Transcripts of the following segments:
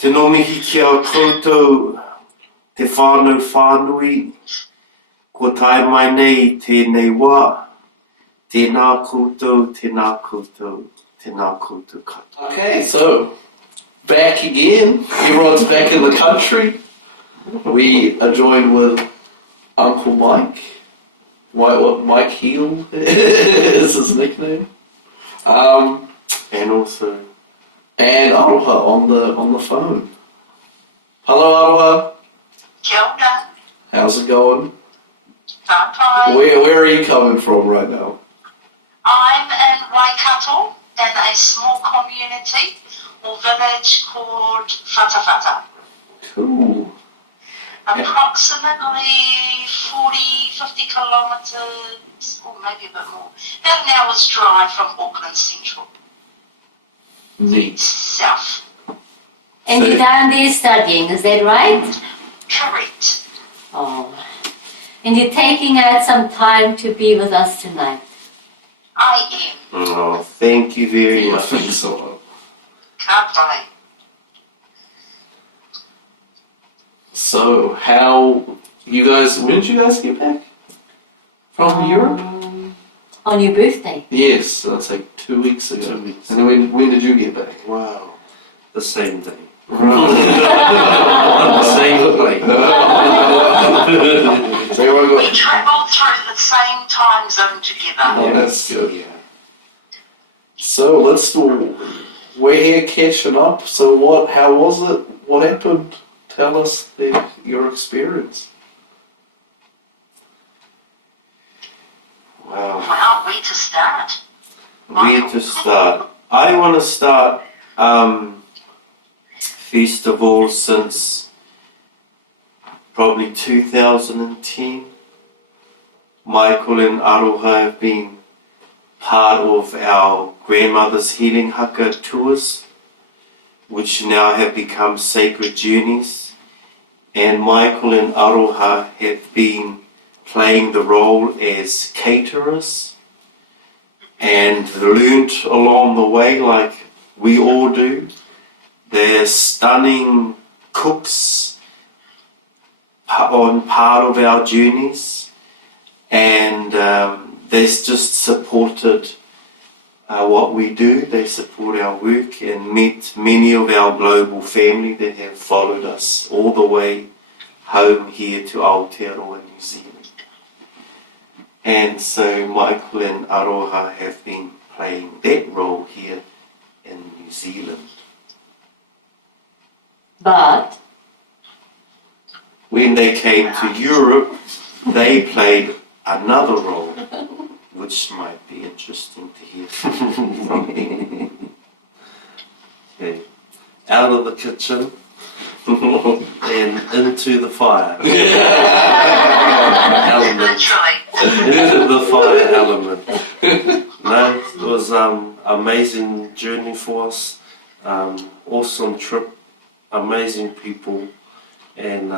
Te nomihi ki a koutou te whānau whānui, ko tai mai nei tēnei wā, tēnā koutou, tēnā koutou, tēnā koutou katoa. Okay, so back again. Everyone's back in the country. We are joined with Uncle Mike. Mike Heel is his nickname. And also And Aroha on the phone. Hello, Aroha. Kia ora. How's it going? Tātai. Where are you coming from right now? I'm in Waikato in a small community or village called Whatawhata. Cool. Approximately 50 kilometres, or maybe a bit more. About an hour's drive from Auckland Central. Neat. South. And you're down there studying, is that right? Correct. Oh. And you're taking out some time to be with us tonight. I am. oh, thank you very much. Thanks a lot. Tātai. So, how you guys? When did you guys get back from Europe? On your birthday. Yes, that's like 2 weeks ago. 2 weeks. And then when did you get back? Wow, the same day. Right. Same place. So everyone We got. travelled through the same time zone together. Oh, that's good. Yeah. So we're here catching up. So how was it? What happened? Tell us your experience. Wow. Well, where to start? Where to start? I want to start, first of all, since probably 2010, Michael and Aroha have been part of our grandmother's healing Haka tours, which now have become sacred journeys. And Michael and Aroha have been playing the role as caterers and learned along the way like we all do. They're stunning cooks on part of our journeys, and they've just supported what we do. They support our work and met many of our global family that have followed us all the way home here to Aotearoa, New Zealand. And so Michael and Aroha have been playing that role here in New Zealand. But When they came to Europe, they played another role, which might be interesting to hear from them. Okay. Out of the kitchen and into the fire. Element. Literally. Into the fire element. No, it was amazing journey for us. Awesome trip, amazing people, and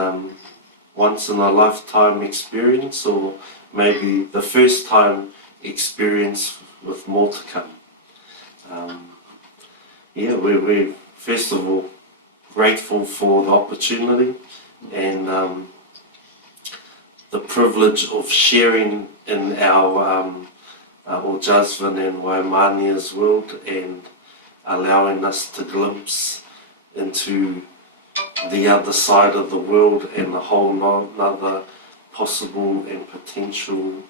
once in a lifetime experience, or maybe the first time experience with more to come. We're first of all grateful for the opportunity and the privilege of sharing in our Ojasvin and Waimaania's world and allowing us to glimpse into the other side of the world and a whole another possible and potential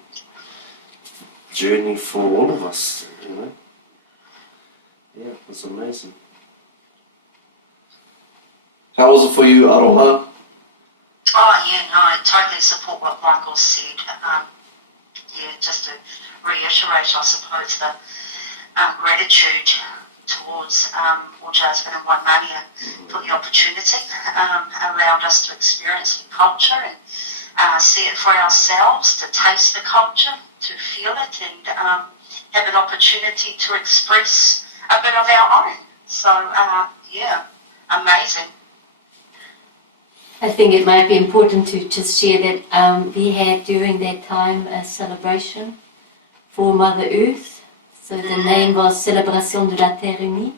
journey for all of us, you know. Yeah, it was amazing. How was it for you, Aroha? Oh, yeah, no, I totally support what Michael said. Just to reiterate, I suppose, the gratitude towards Ojasvin and Waimaania for the opportunity, allowed us to experience the culture and see it for ourselves, to taste the culture, to feel it, and have an opportunity to express a bit of our own. So, amazing. I think it might be important to just share that we had during that time a celebration for Mother Earth. So the name was Célébration de la Terre Unie.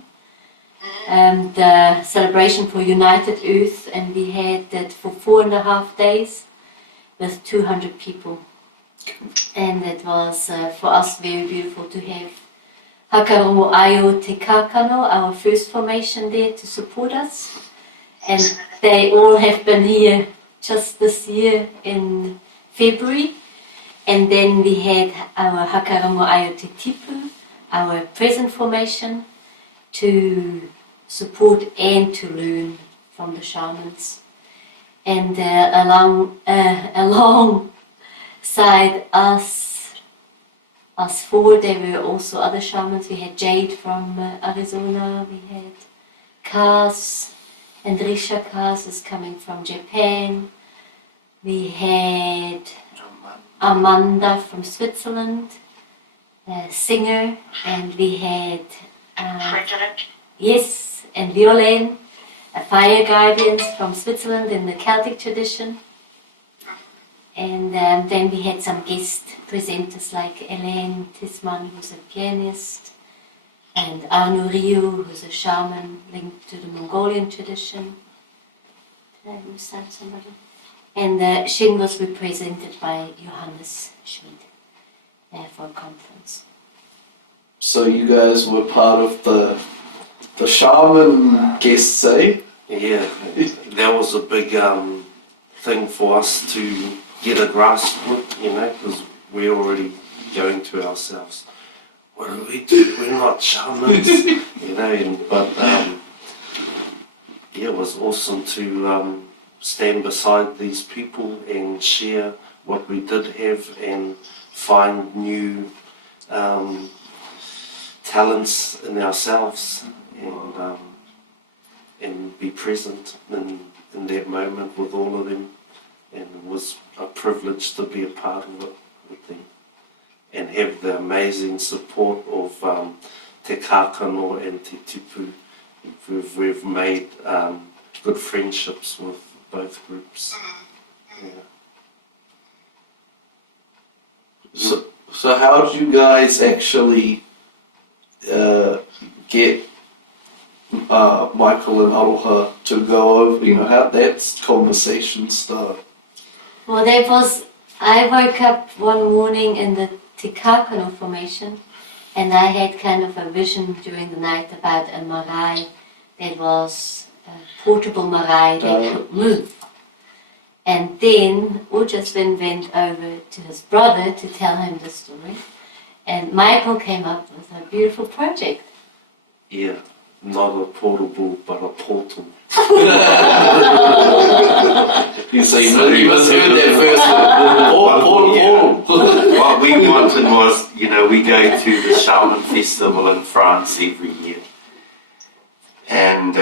the celebration for United Earth, and we had that for 4.5 days with 200 people. And it was for us very beautiful to have Haka Ayo Te Kakano, our first formation there, to support us. And they all have been here just this year in February. And then we had our Hakarango Ayo Te Tipu, our present formation, to support and to learn from the shamans. And alongside us four, there were also other shamans. We had Jade from Arizona, we had Kaz, and Risha Kaz is coming from Japan. We had Amanda from Switzerland, a singer, and we had Frederick. yes, and Violaine, a fire guardians from Switzerland in the Celtic tradition. And then we had some guest presenters like Elaine Tisman, who's a pianist, and Arno Rio, who's a shaman linked to the Mongolian tradition. Did I miss out somebody? And Shin was represented by Johannes Schmid for a conference. So you guys were part of the shaman guests, eh? Yeah, that was a big thing for us to get a grasp with, you know, because we're already going to ourselves, what do we do? We're not shamans, you know, but yeah, it was awesome to stand beside these people and share what we did have and find new talents in ourselves and be present in that moment with all of them. And it was a privilege to be a part of it with them and have the amazing support of Te Kakano and Te Tipu. We've made good friendships with both groups. Yeah. So how did you guys actually get Michael and Aroha to go over? You know, how that conversation started? Well, that was, I woke up one morning in the Te Kakano formation, and I had kind of a vision during the night about a marae that was a portable marae that could move. And then Ojasvin went over to his brother to tell him the story, and Michael came up with a beautiful project. Yeah, not a portable, but a portal. You must hear that first. What we wanted was, you know, we go to the Shaman Festival in France every year. And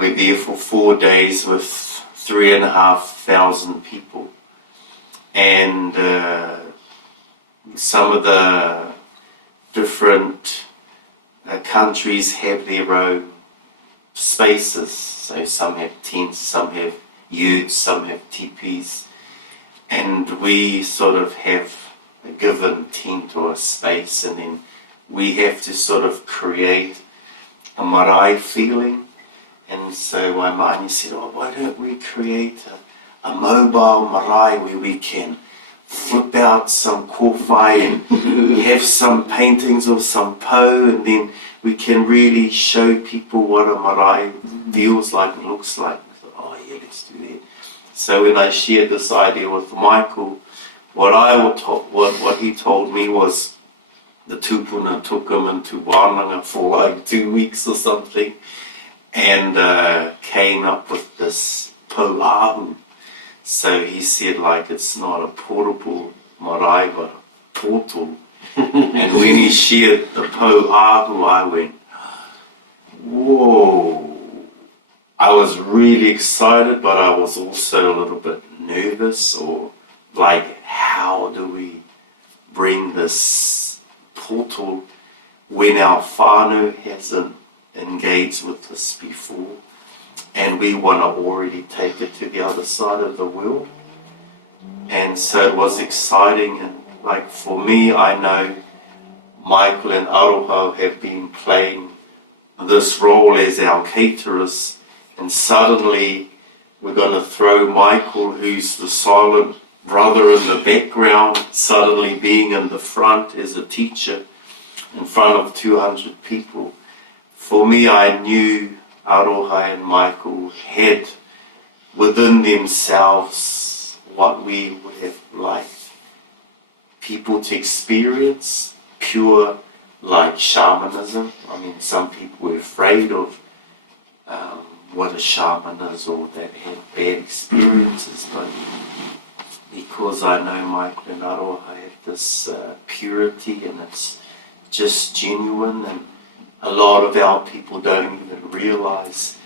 we're there for 4 days with 3,500 people. And some of the different countries have their own spaces. So some have tents, some have yurts, some have teepees. And we sort of have a given tent or a space, and then we have to sort of create a marae feeling. And so Waimaania said, oh, why don't we create a mobile marae where we can flip out some kōwhai and have some paintings of some po, and then we can really show people what a marae feels like and looks like. I thought, oh yeah, let's do that. So when I shared this idea with Michael, what he told me was the tupuna took him into Wānanga for like 2 weeks or something, and came up with this po ahu. So he said, like, it's not a portable marae, but a portal. And when he shared the po ahu, I went, whoa. I was really excited, but I was also a little bit nervous, or like, how do we bring this portal when our whānau hasn't engaged with this before, and we want to already take it to the other side of the world. And so it was exciting, and like for me, I know Michael and Aroha have been playing this role as our caterers, and suddenly we're going to throw Michael, who's the silent brother in the background, suddenly being in the front as a teacher in front of 200 people. For me, I knew Aroha and Michael had within themselves what we would have liked people to experience, pure like shamanism. I mean, some people were afraid of what a shaman is, or that had bad experiences, but because I know Michael and Aroha have this purity, and it's just genuine, and a lot of our people don't even realize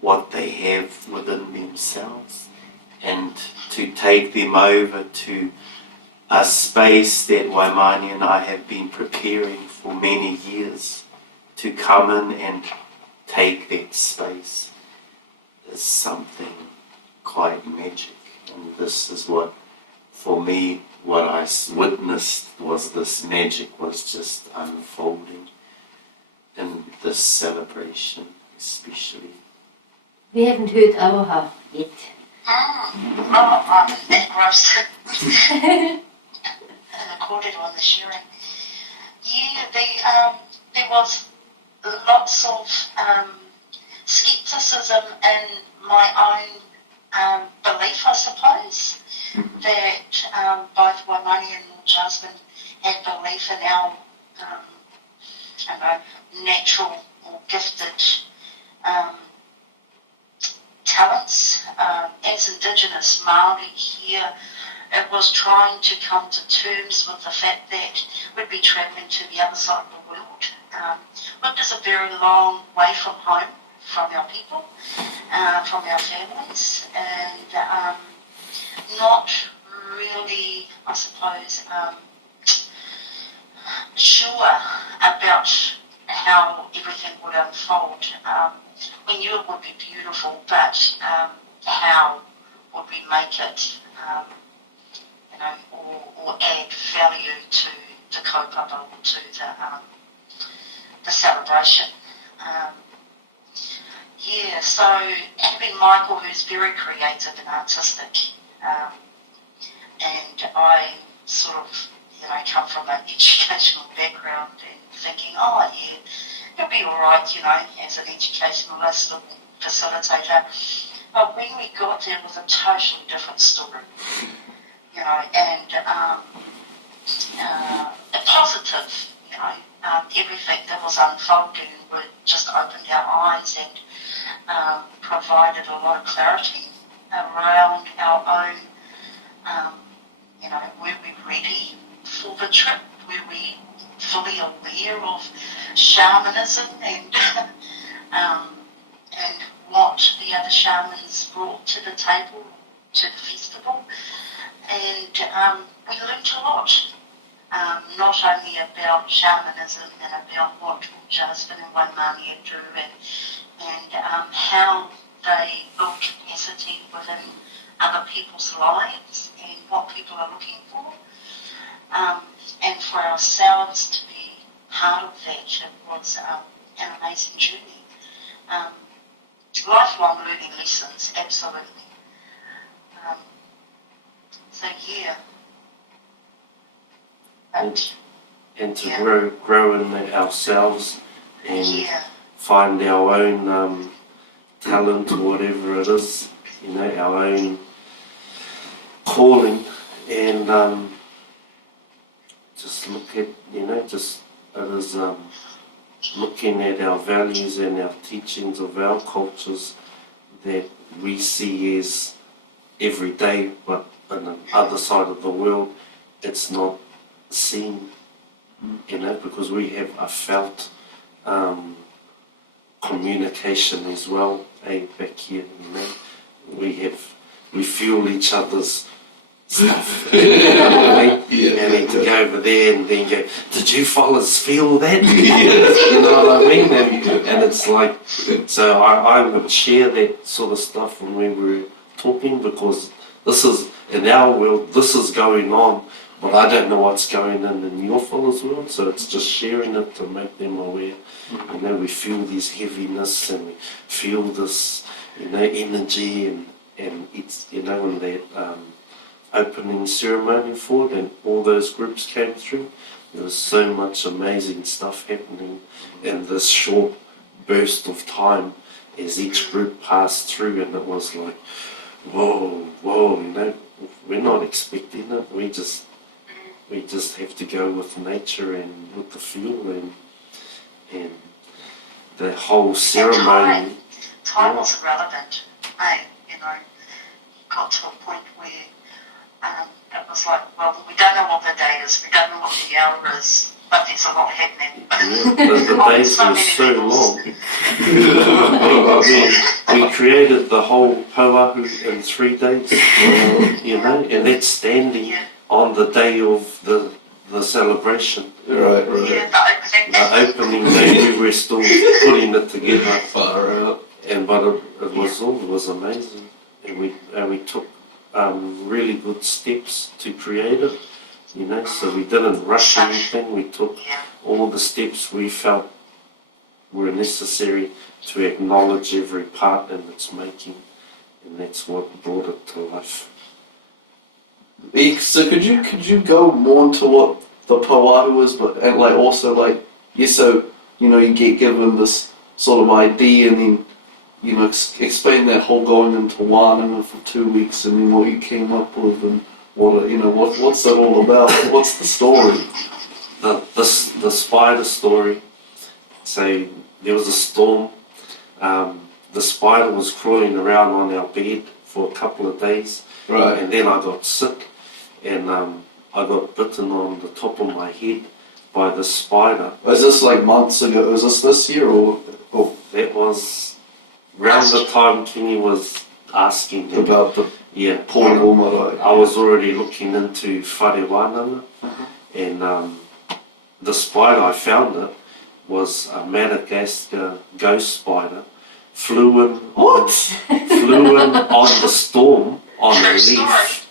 what they have within themselves, and to take them over to a space that Waimaania and I have been preparing for many years, to come in and take that space is something quite magic. And this is what, for me, what I witnessed was this magic was just unfolding in this celebration especially. We haven't heard Aroha yet. I'm engrossed and recorded on the sharing. Yeah, there was lots of skepticism in my own belief, I suppose, that both Waimaania and Ojasvin had belief in our natural or gifted talents. As Indigenous Māori here, it was trying to come to terms with the fact that we'd be travelling to the other side of the world, which is a very long way from home, from our people, from our families, and not really, I suppose, sure about how everything would unfold. We knew it would be beautiful, but how would we make it, or add value to the kaupapa, or to the celebration. So having Michael, who's very creative and artistic, and I sort of, come from an educational background and thinking, it'll be all right, as an educationalist or facilitator. But when we got there, it was a totally different story, and a positive, everything that was unfolding would just opened our eyes and provided a lot of clarity around our own, were we ready for the trip? Were we fully aware of shamanism and what the other shamans brought to the table, to the festival? And we learnt a lot, not only about shamanism and about what Ojasvin and Waimaania do, and how they build capacity within other people's lives and what people are looking for. And for ourselves to be part of that, it was an amazing journey. Lifelong learning lessons, absolutely. And to grow in that ourselves and find our own talent, or whatever it is, our own calling, and just look at, it is looking at our values and our teachings of our cultures that we see as every day, but on the other side of the world, it's not seen, because we have a felt communication as well, back here, we feel each other's stuff. And then to go over there and then go, did you fellas feel that? You know what I mean? And it's like, so I would share that sort of stuff when we were talking, because this is, in our world, this is going on but I don't know what's going on in your fellas' world, so it's just sharing it to make them aware. You know, we feel this heaviness and we feel this, you know, energy, and it's, you know, when that opening ceremony for it and all those groups came through, there was so much amazing stuff happening in this short burst of time as each group passed through, and it was like, whoa, you know, we're not expecting it. We just have to go with nature and with the feel, and the whole ceremony. Time wasn't relevant. You know, you got to a point where it was like, well, we don't know what the day is, we don't know what the hour is, but there's a lot happening. The days were so long. we created the whole Pauahu in 3 days, you know, and that's standing on the day of the celebration. Right. The opening day, we were still putting it together. Far out. But it was amazing, and we took really good steps to create it, you know. So we didn't rush anything. We took all the steps we felt were necessary to acknowledge every part in its making, and that's what brought it to life. So could you go more into what the Pauahu is, but and like also like so you know you get given this sort of idea and then you know explain that whole going into Wānanga for 2 weeks and then what you came up with and what you know what's that all about? What's the story? The spider story. So there was a storm. The spider was crawling around on our bed for a couple of days, Right. and then I got sick, and I got bitten on the top of my head by the spider. Is this like months ago? Is this year or That was around the time Kenny was asking him. about the Yeah, Poi Omarai? I was already looking into whare wānanga, and the spider, I found it, was a Madagascar ghost spider, flew in on the storm on a leaf,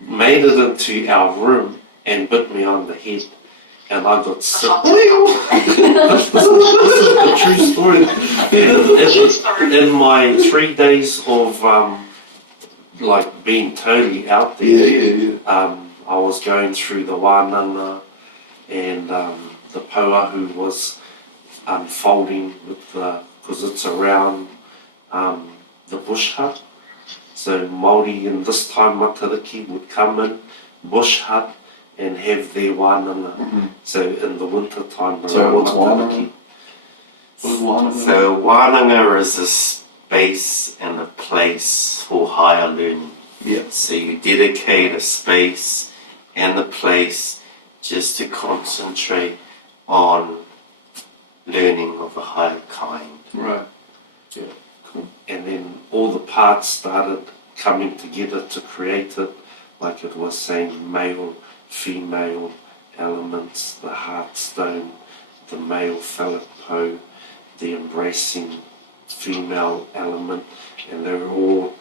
made it into our room and bit me on the head, and I got sick. This is the true story. And in my 3 days of like being totally out there, Yeah. I was going through the wānanga, and the Pauahu was unfolding with because it's around the bush hut. So Māori in this time Matariki would come in, bush hut, and have their wānanga. So in the winter time around So what's Matariki. What's Wānanga? So wānanga is a space and a place for higher learning. Yeah. So you dedicate a space and a place just to concentrate on learning of a higher kind. Right. And then all the parts started coming together to create it, like it was saying male, female elements, the heartstone, the male phallic po, the embracing female element, and they were all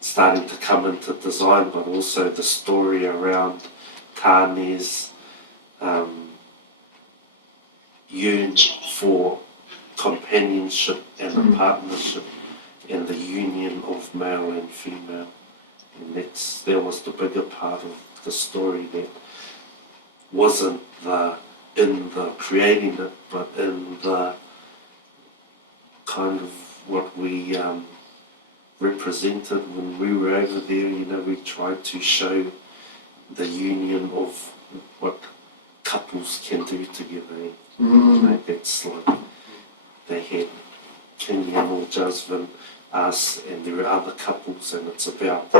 starting to come into design, but also the story around Tane's yearn for companionship and a partnership and the union of male and female. And that was the bigger part of the story that wasn't in the creating it, but in the kind of what we represented when we were over there. You know, we tried to show the union of what couples can do together. You know, that's like they had Kenny and Ojasvin, us, and there were other couples, and it's about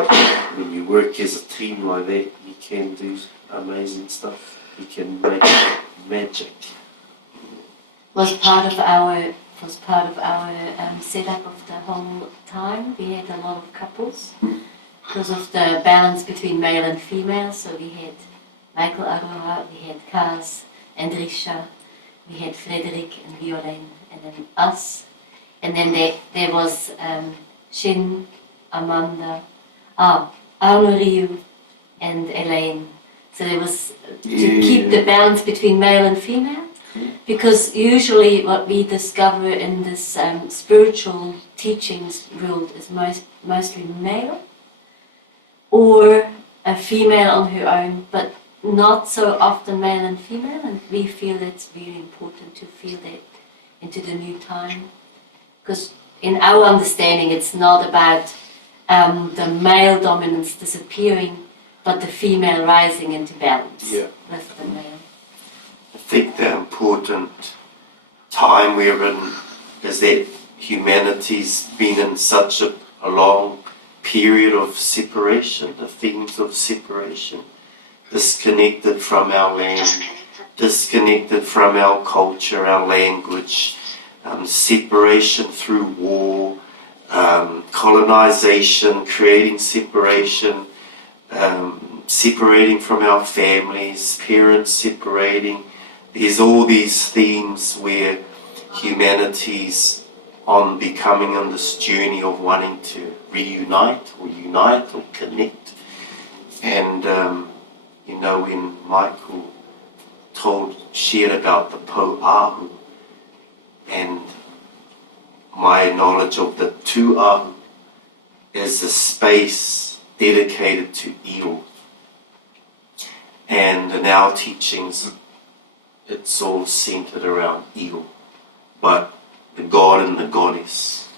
when you work as a team like that, you can do amazing stuff. You can make magic. Was part of our setup of the whole time. We had a lot of couples because of the balance between male and female. So we had Michael Aroha, we had Kaz and Risha, we had Frederick and Violaine, and then us. And then there was Shin, Amanda, Arno Ryu and Elaine. So there was to keep the balance between male and female. Because usually what we discover in this spiritual teachings world is mostly male or a female on her own, but not so often male and female, and we feel it's really important to feel that into the new time. Because in our understanding it's not about the male dominance disappearing, but the female rising into balance with the male. I think the important time we're in is that humanity's been in such a long period of separation, the themes of separation, disconnected from our land, disconnected from our culture, our language, separation through war, colonization, creating separation, separating from our families, parents separating. There's all these themes where humanity's on becoming on this journey of wanting to reunite or unite or connect. And when Michael shared about the Po'ahu and my knowledge of the Tu'ahu is a space dedicated to Io. And in our teachings, it's all centered around Io, but the god and the goddess,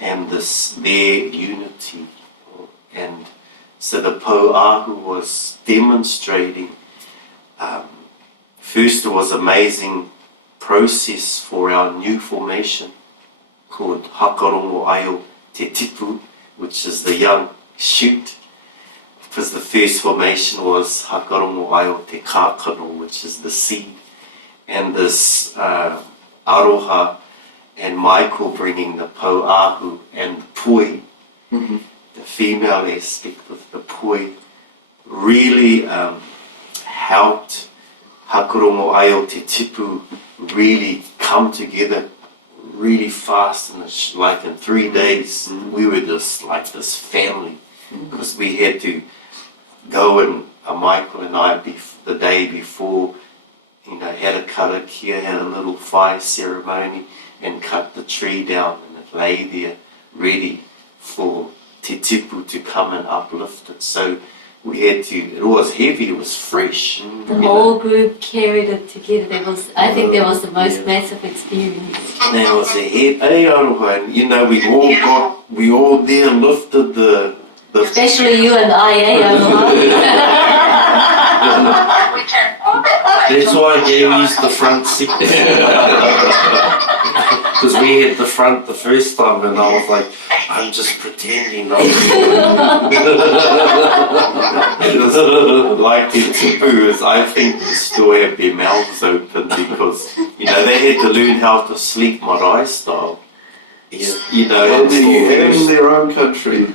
and their unity. And so the Po'ahu was demonstrating, first it was amazing process for our new formation called Haka Te Tipu, which is the young shoot, because the first formation was Haka Te Kākano, which is the seed, and this Aroha and Michael bringing the Po'ahu and the Poi, the female aspect with the Poi, really helped Haka Te Tipu really come together really fast, like in 3 days we were just like this family, because we had to go and Michael and I the day before, had a karakia, had a little fire ceremony and cut the tree down, and it lay there ready for Te Tipu to come and uplift it. So we had to, it was heavy, it was fresh. The whole group carried it together. I think that was the most massive experience. That was a heavy, Aroha, and we all there lifted the Especially you and I, Aroha? That's why I gave you the front seat. Because we had the front the first time, and I was like, I'm just pretending not like the Tipus, I think they still have their mouths open because, they had to learn how to sleep Marae style. In their own country.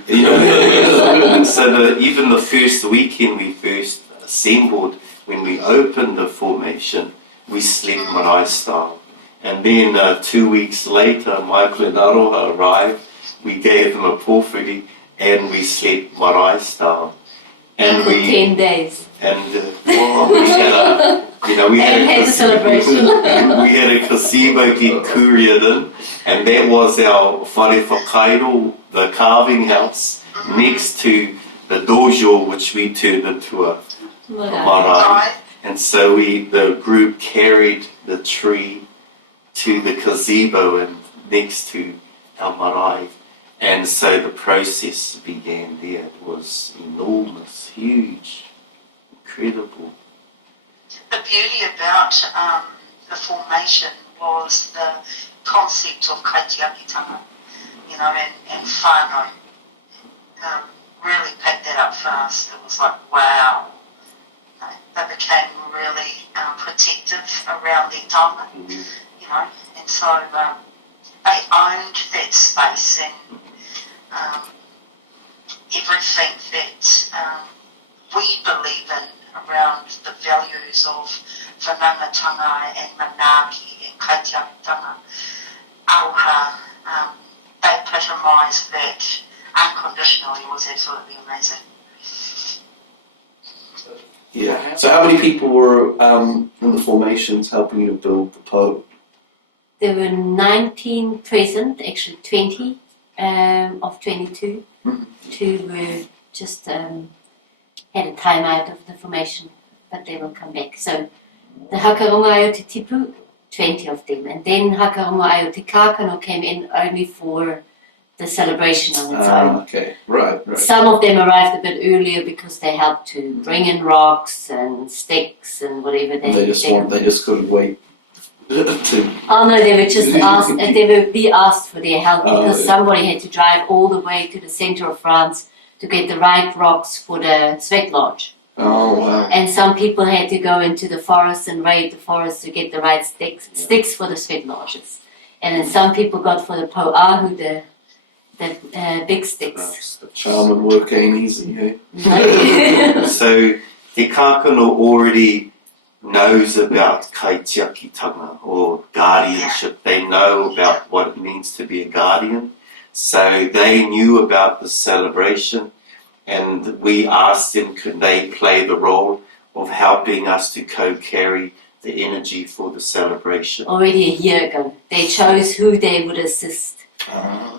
So even the first weekend we first assembled, when we opened the formation, we slept Marae style. And then 2 weeks later, Michael and Aroha arrived. We gave them a pōwhiri and we slept Marae style. And for 10 days. And we had a celebration. We had a gazebo get couriered in, and that was our whare whakairo, the carving house, next to the dojo, which we turned into a marae. And so the group carried the tree to the gazebo and next to our marae. And so the process began there. It was enormous, huge, incredible. The beauty about the formation was the concept of kaitiakitanga, and whānau. Really picked that up fast. It was like, wow. They became really protective around their taonga, and so they owned that space and everything that we believe in around the values of whanaungatanga and manaaki and kaitiakitanga. Aroha, they epitomised that unconditionally. It was absolutely amazing. Yeah. So how many people were in the formations helping you build the po? There were 19 present, actually 20 of 22. Mhm. 2 were just had a time out of the formation, but they will come back. So the Hakaronga Aio Te Tipu, 20 of them. And then Hakaronga Aio Te Kākano came in only for the celebration on its own. Okay. Right. Some of them arrived a bit earlier because they helped to bring in rocks and sticks and whatever And they just couldn't wait to. Oh no, they were just asked. They would be asked for their help because yeah. somebody had to drive all the way to the center of France to get the right rocks for the sweat lodge. Oh wow. And some people had to go into the forest and raid the forest to get the right sticks for the sweat lodges. And then some people got for the po'ahu the big sticks. The Shaman work ain't easy, eh? So Te Kākano already knows about kaitiakitanga or guardianship. They know about what it means to be a guardian. So they knew about the celebration, and we asked them could they play the role of helping us to co-carry the energy for the celebration. Already a year ago, they chose who they would assist.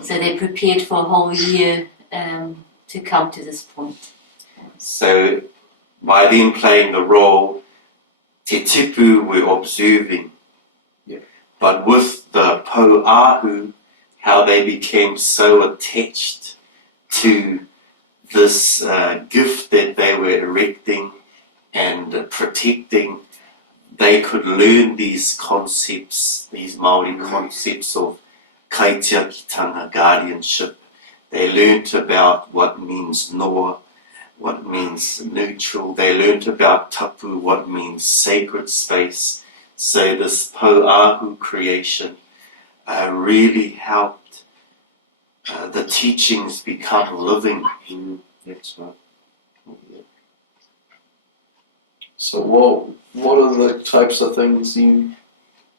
So they prepared for a whole year to come to this point. So by them playing the role, Te Tipu were observing. Yeah. But with the po'ahu, how they became so attached to this gift that they were erecting and protecting, they could learn these concepts, these Māori concepts of kaitiakitanga, guardianship. They learnt about what means noa, what means neutral. They learnt about tapu, what means sacred space. So this po'ahu creation really helped the teachings become living. That's right. So what are the types of things you,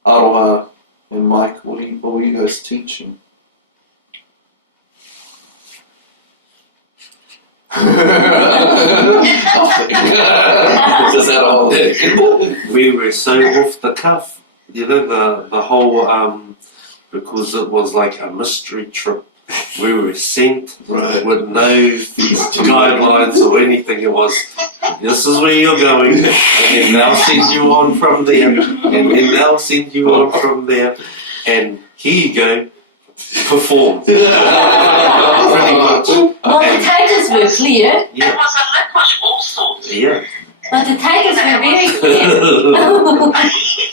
Aroha and Michael, what were you guys teaching? Just that all. We were so off the cuff, you know, the whole because it was like a mystery trip. We were sent Right. with no guidelines or anything. It was, this is where you're going, and then they'll send you on from there, and then they'll send you on from there, and here you go, perform. Pretty much. Well, the titles were clear, It Yeah, was a liquid all sorts. yeah. but the titles were very clear.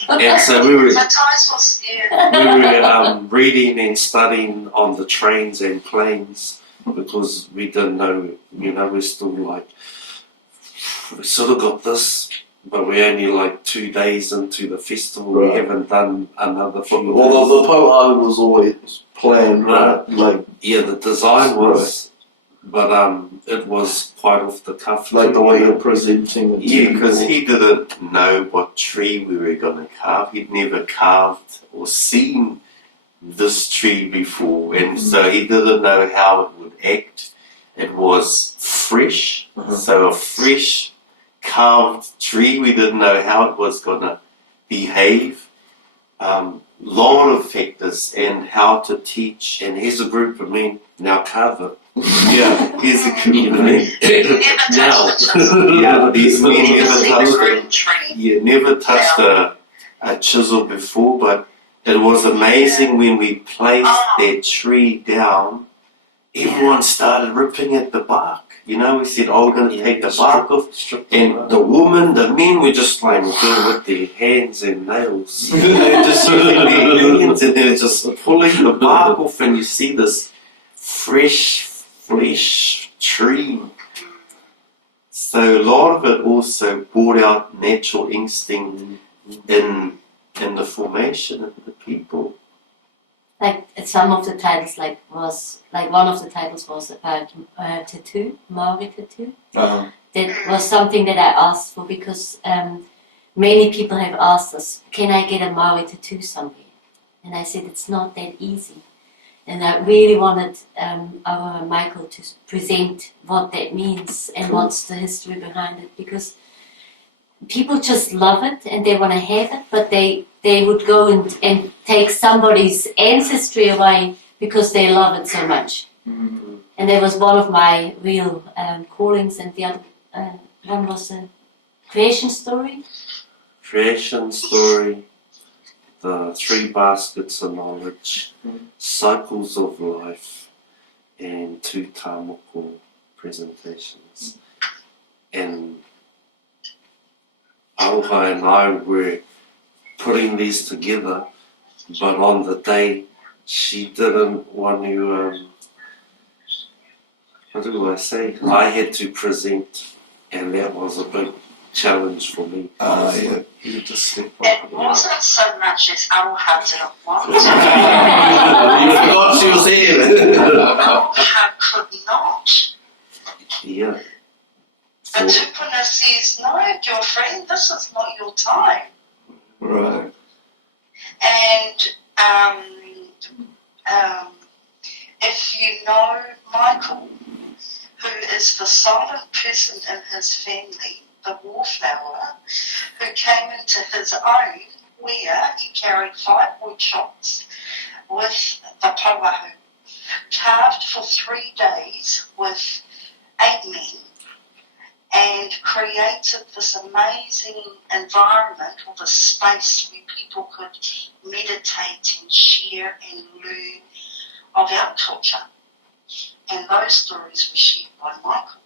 And so we were The titles, yeah. we were reading and studying on the trains and planes because we didn't know, you know, we're still like, we sort of got this, but we're only like 2 days into the festival. Right. We haven't done another few Although days. the po'ahu was always planned, right? Like Yeah, the design was, but it was quite off the cuff. the way you're presenting it. Yeah, because he didn't know what tree we were going to carve. He'd never carved or seen this tree before, and so he didn't know how it would act. It was fresh, so a fresh carved tree. We didn't know how it was going to behave. Lot of factors and how to teach. And here's a group of men, now carve it. Yeah, here's a You know, Never now. touched the chisel. Yeah, these men You never see touched the it. green tree. Yeah, never touched a chisel before, but it was amazing when we placed that tree down, everyone started ripping at the bark. You know, we said, oh, we're going to take the bark off. And the woman, the men were just like, doing with their hands and nails. you know, just using their hands and they're just pulling the bark off, and you see this fresh flesh tree. So a lot of it also brought out natural instinct in the formation of the people. Like some of the titles, one of the titles was about tattoo, Maori tattoo. Uh-huh. That was something that I asked for because many people have asked us, can I get a Maori tattoo somewhere? And I said, it's not that easy. And I really wanted Aroha and Michael to present what that means and what's the history behind it, because people just love it and they want to have it, but they would go and take somebody's ancestry away because they love it so much. Mm. And that was one of my real callings, and the other one was a creation story. Creation story, the 3 baskets of knowledge, cycles of life, and 2 tamoko presentations. And Aroha and I were putting these together, but on the day she didn't want to, what do I say? I had to present, and that was a big challenge for me. Yeah. You just step It up. wasn't so much as Aroha didn't want to. You forgot she was here. Aroha could not. Yeah. The tupuna says, no, girlfriend, this is not your time. Right. And if you know Michael, who is the silent person in his family, the wallflower, who came into his own, where he carried 5 wood chops with the pauahu, carved for 3 days with 8 men, and created this amazing environment, or this space where people could meditate and share and learn of our culture. And those stories were shared by Michael,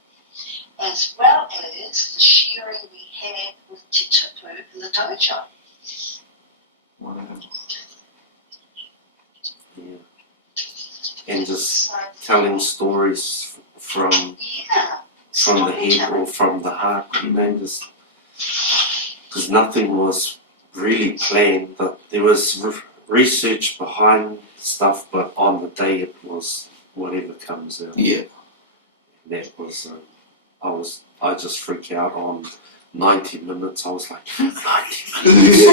as well as the sharing we had with Te Tupu in the dojo. Wow. Yeah. And just So, telling stories from yeah, the head or from the heart, you know, just because nothing was really planned, but there was research behind stuff, but on the day it was whatever comes out. Yeah. That was, I just freak out on 90 minutes. I was like, 90 minutes.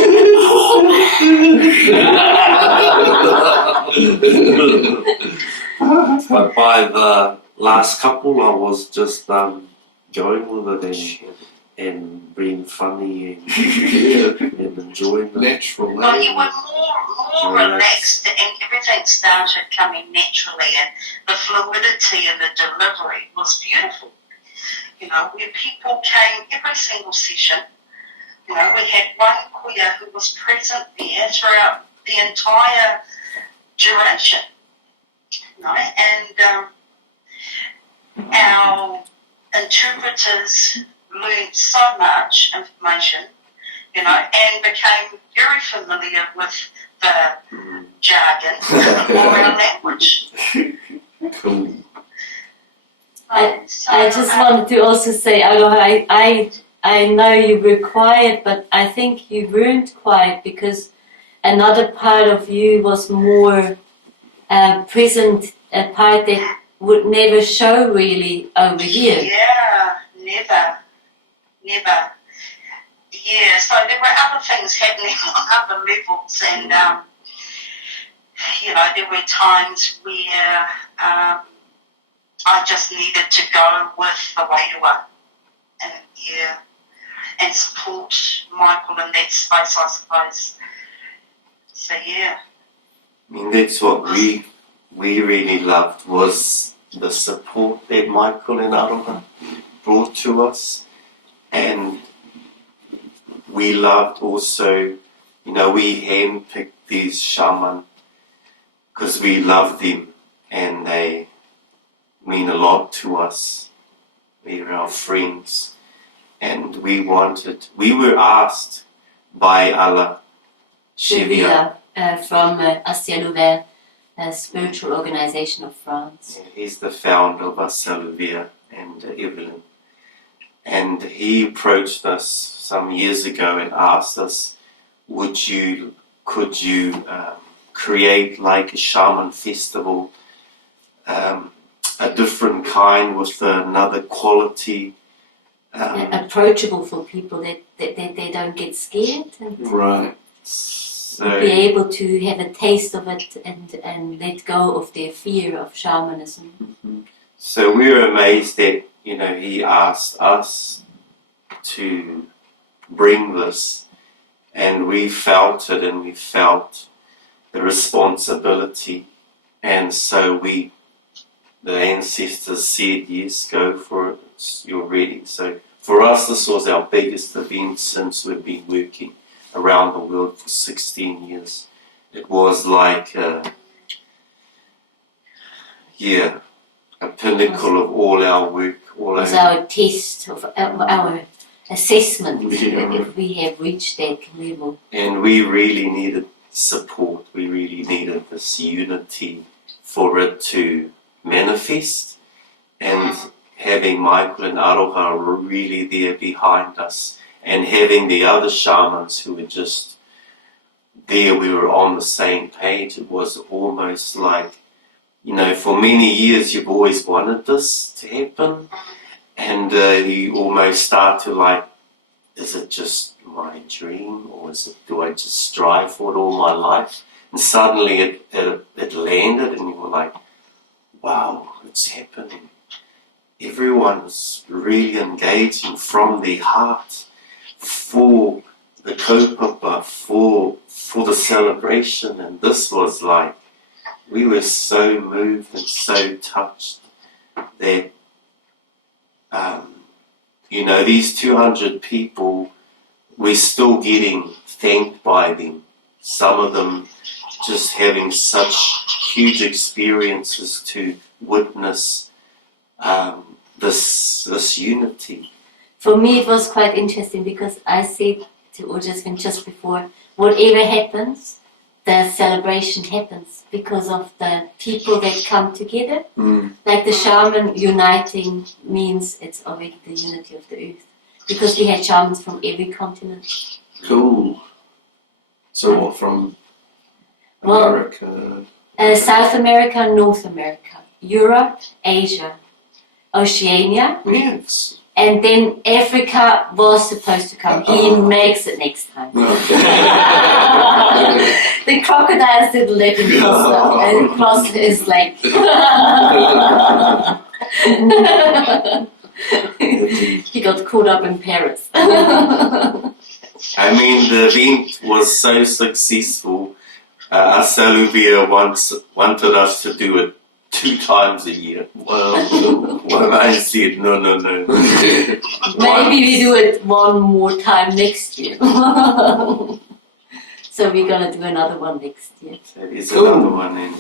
But by the last couple, I was just going with it and being funny and enjoying it. Natural. well, you were more relaxed, and everything started coming naturally, and the fluidity in the delivery was beautiful. You know, where people came every single session. You know, we had one kuya who was present there throughout the entire duration. You know, and our interpreters learned so much information, you know, and became very familiar with the jargon of our language. Cool. I just wanted to also say, Aroha, I know you were quiet, but I think you weren't quiet because another part of you was more present, a part that would never show really over here. Yeah, never. Yeah, so there were other things happening on other levels, and you know, there were times where I just needed to go with the wairua and support Michael in that space, I suppose. So yeah. I mean, that's what we really loved, was the support that Michael and Aroha brought to us. And we loved also, you know, we handpicked these shaman because we love them and they mean a lot to us. They're our friends. And we were asked by Allah Shivia. From Asia a spiritual organization of France. He's the founder of Asaluvia and Evelyn. And he approached us some years ago and asked us, could you create like a shaman festival, a different kind with another quality. Approachable for people that they don't get scared. And Right. So, be able to have a taste of it and let go of their fear of shamanism. so we were amazed that, you know, he asked us to bring this. And we felt it, and we felt the responsibility. And so the ancestors said, yes, go for it, you're ready. So for us, this was our biggest event since we've been working around the world for 16 years. It was like, a pinnacle of all our work. It was our test of our assessment if we have reached that level. And we really needed support. We really needed this unity for it to manifest. And having Michael and Aroha were really there behind us, and having the other shamans who were just there, we were on the same page. It was almost like, for many years you've always wanted this to happen, and you almost start to like, is it just my dream, or do I just strive for it all my life? And suddenly it landed, and you were like, wow, it's happening. Everyone's really engaging from their heart for the kaupapa, for the celebration. And this was like, we were so moved and so touched that, these 200 people, we're still getting thanked by them. Some of them just having such huge experiences to witness this unity. For me, it was quite interesting because I said to Ojasvin just before, whatever happens, the celebration happens because of the people that come together. Like the shaman uniting means it's already the unity of the earth, because we had shamans from every continent. Cool. So what, from America? South America, North America, Europe, Asia, Oceania, Yes. and then Africa was supposed to come. He makes it next time. The crocodiles didn't let him cross his lake. He got caught up in Paris. I mean, the event was so successful. Asalubia wanted us to do it 2 times a year. Well, I said, no. Maybe we do it one more time next year. So we're going to do another one next year. That is another one. And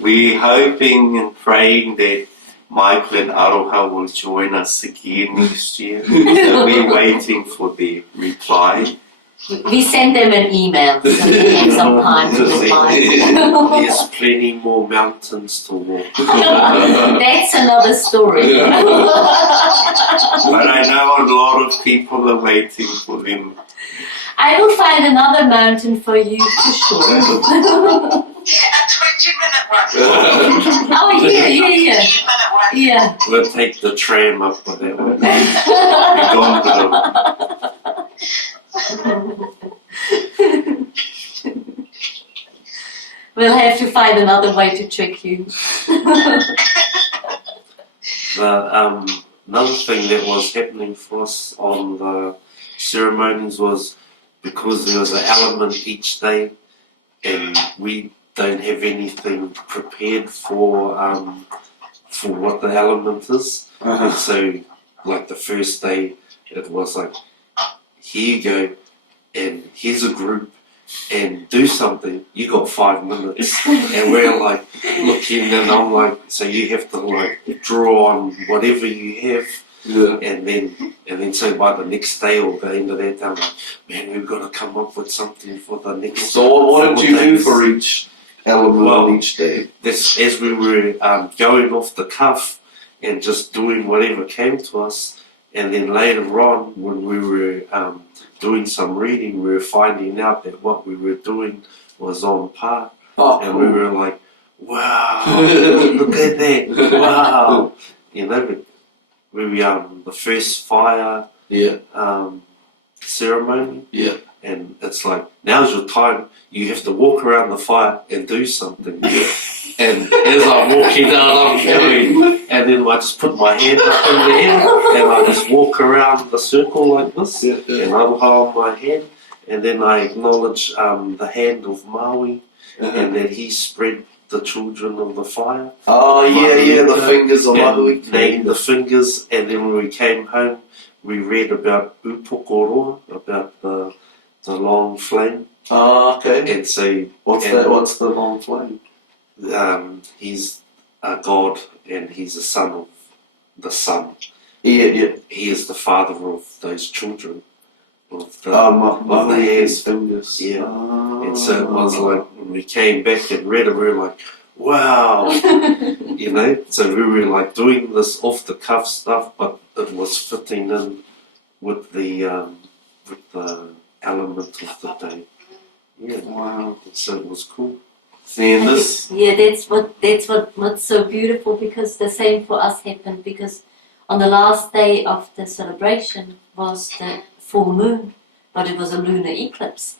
we're hoping and praying that Michael and Aroha will join us again next year. So we're waiting for the reply. We sent them an email, so they have some time to reply. There's plenty more mountains to walk. That's another story. But I know a lot of people are waiting for them. I will find another mountain for you for sure. A 20-minute one. Oh, yeah. 20-minute one. Yeah. We'll take the tram up for that one. We'll have to find another way to trick you. Another thing that was happening for us on the ceremonies was, because there was an element each day, and we don't have anything prepared for what the element is. And so, like the first day, it was like, here you go, and here's a group, and do something. You got 5 minutes, and we're like looking, and I'm like, so you have to like draw on whatever you have. Yeah. And then so by the next day or the end of that day, I'm like, man, we've got to come up with something for the next. So what did you do days. for each element on each day? This, as we were going off the cuff and just doing whatever came to us, and then later on when we were doing some reading, we were finding out that what we were doing was on par, and we were like, wow, look at that, wow, we the first fire ceremony, And it's like, now's your time. You have to walk around the fire and do something. And as I'm walking down, I'm going, and then I just put my hand up in the air, and I just walk around the circle like this, and Aroha on my hand, and then I acknowledge the hand of Maui, and then he spread the children of the fire. Oh, yeah, the fingers of Maui. Named the fingers, and then when we came home, we read about Upokoroa, about the long flame. Oh, okay. And so, What's the long flame? He's a god, and he's a son of the sun. Yeah. He is the father of those children. Of the Maui's fingers. Yeah. Oh. And so it was like, when we came back and read it, we were like, wow. So we were like doing this off the cuff stuff, but it was fitting in with the element of the day. Yeah. Wow. So it was cool. Seeing this, Yeah, what's so beautiful, because the same for us happened, because on the last day of the celebration was the full moon, but it was a lunar eclipse.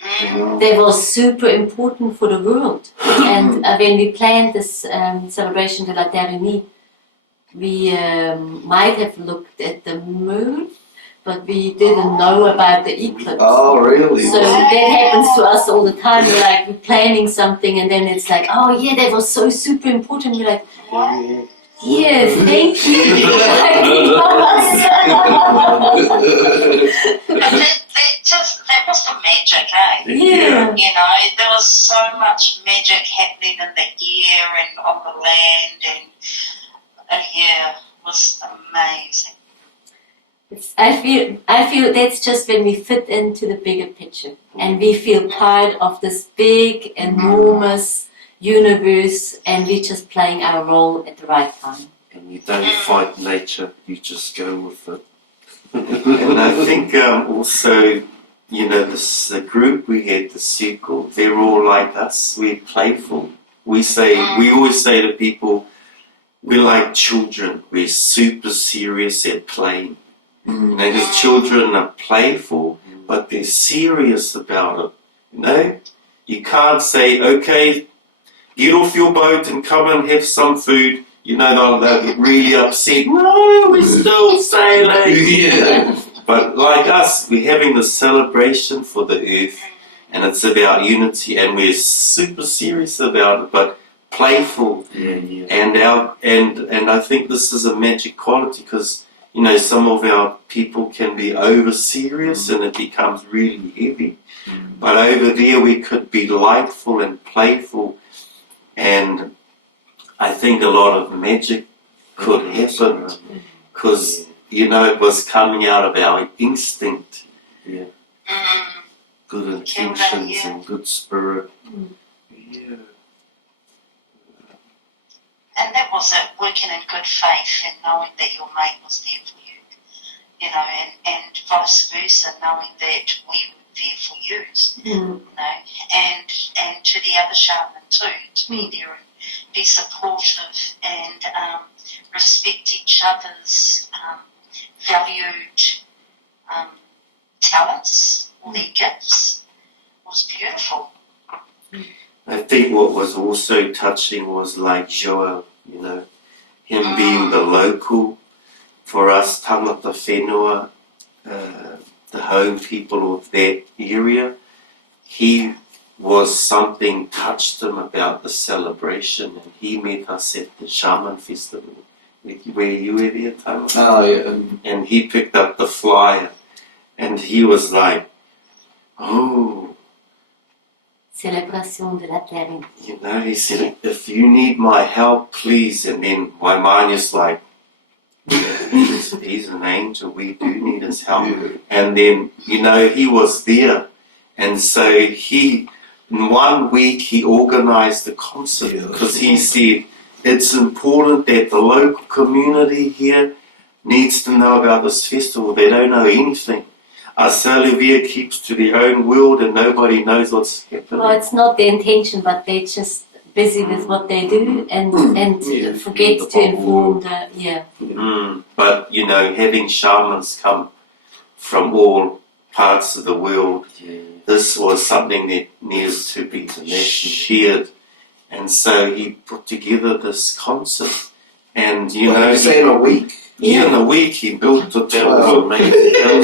That was super important for the world. And when we planned this celebration de la Terre Unie, we might have looked at the moon, but we didn't know about the eclipse. Oh, really? So that happens to us all the time. We're planning something, and then it's like, oh yeah, that was so super important. We're like, yes, thank you. That was the magic, eh? Yeah. There was so much magic happening in the air and on the land, and it was amazing. I feel that's just when we fit into the bigger picture, and we feel part of this big, enormous universe, and we're just playing our role at the right time. And you don't fight nature, you just go with it. and I think also, the group we had, the circle, they're all like us. We're playful. We always say to people, we're like children. We're super serious at playing. Because children are playful, but they're serious about it. You can't say, okay, get off your boat and come and have some food. They'll get really upset. No, we're still sailing. But like us, we're having the celebration for the earth, and it's about unity, and we're super serious about it, but playful. And I think this is a magic quality, because some of our people can be over serious and it becomes really heavy. But over there we could be lightful and playful, and I think a lot of magic could happen, because it was coming out of our instinct. Yeah. Good intentions and good spirit. Yeah. And that was it, working in good faith and knowing that your mate was there for you, and vice versa, knowing that we were there for you, and to the other shaman too, to be there and be supportive and respect each other's valued talents or their gifts. It was beautiful. I think what was also touching was like Joel, him being the local, for us, tangata whenua, the home people of that area. He was something touched him about the celebration, and he met us at the Shaman festival, where you were there, Tangata. Oh, yeah. And he picked up the flyer, and he was like, oh. Célébration de la Terre Unie. He said, if you need my help, please. And then Waimaania's like, he's an angel, we do need his help. And then, he was there. And so in 1 week, he organized the concert, because he said, it's important that the local community here needs to know about this festival. They don't know anything. Salivia keeps to their own world, and nobody knows what's happening. Well, it's not the intention, but they're just busy with what they do and forget to inform But, having shamans come from all parts of the world, this was something that needed to be shared. And so he put together this concert. And, you know, you say in a week? Yeah, in a week he built the That was tour. amazing.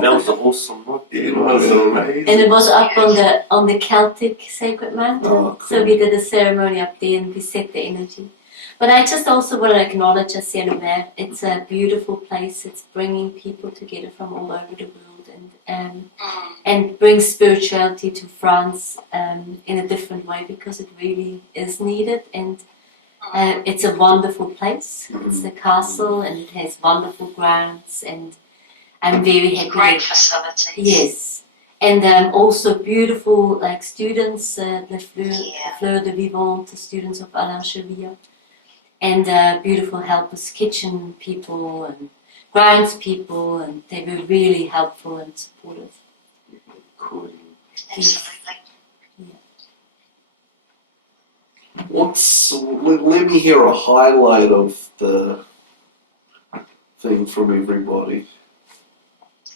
That was awesome. It was amazing. And it was up on the Celtic sacred mountain. Oh, cool. So we did a ceremony up there and we set the energy. But I just also want to acknowledge Ojasvin. It's a beautiful place. It's bringing people together from all over the world and brings spirituality to France in a different way because it really is needed. And it's a wonderful place. It's the castle and it has wonderful grounds and I'm very happy. Great facilities. Yes. And also beautiful like students, the Fleur de Vivant, the students of Alain Chevillot. And beautiful helpers, kitchen people and grounds people, and they were really helpful and supportive. Cool. Absolutely. Let me hear a highlight of the thing from everybody.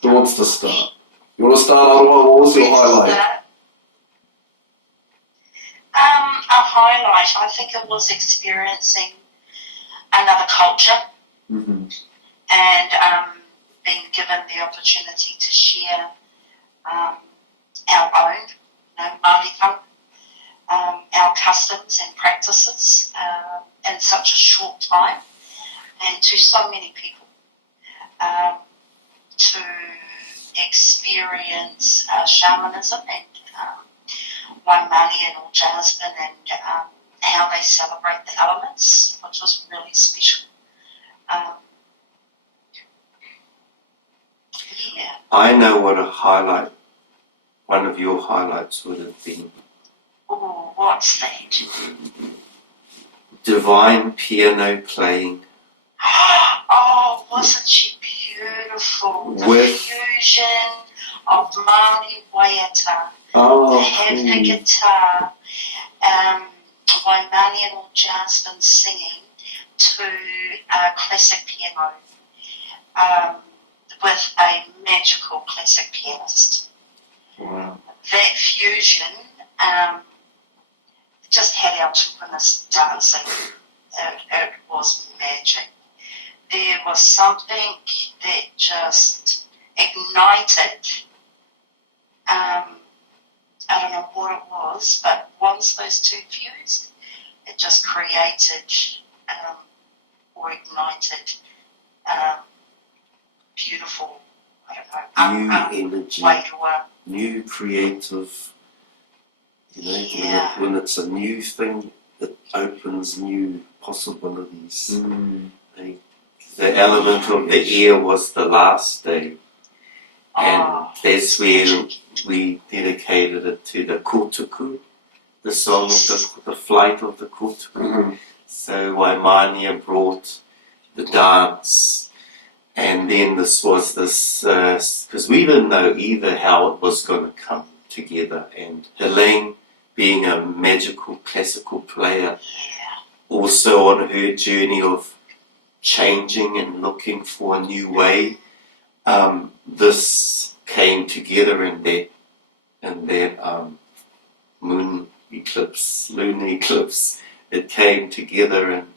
Who wants to start? You want to start, Aroha? What was your highlight? A highlight, I think it was experiencing another culture and being given the opportunity to share our own, Māori folk, our customs and practices in such a short time and to so many people. To experience shamanism and Waimaania and Ojasvin and how they celebrate the elements, which was really special. I know what one of your highlights would have been. Oh, what's that? Divine piano playing. Oh, wasn't she beautiful? The fusion of Māori waiata, to have the guitar, Waimaania and Ojasvin singing to classic piano with a magical classic pianist. Wow. That fusion just had our children's dancing. It was magic. There was something that just ignited. I don't know what it was, but once those two fused, it just created or ignited beautiful, New energy, way to new creative. When it's a new thing, it opens new possibilities. The element of the air was the last day, and that's where we dedicated it to the kotuku, the song of the flight of the kotuku. So Waimaania brought the dance, and then this was because we didn't know either how it was going to come together, and Helene, being a magical classical player, also on her journey of changing and looking for a new way, this came together in that lunar eclipse. It came together, and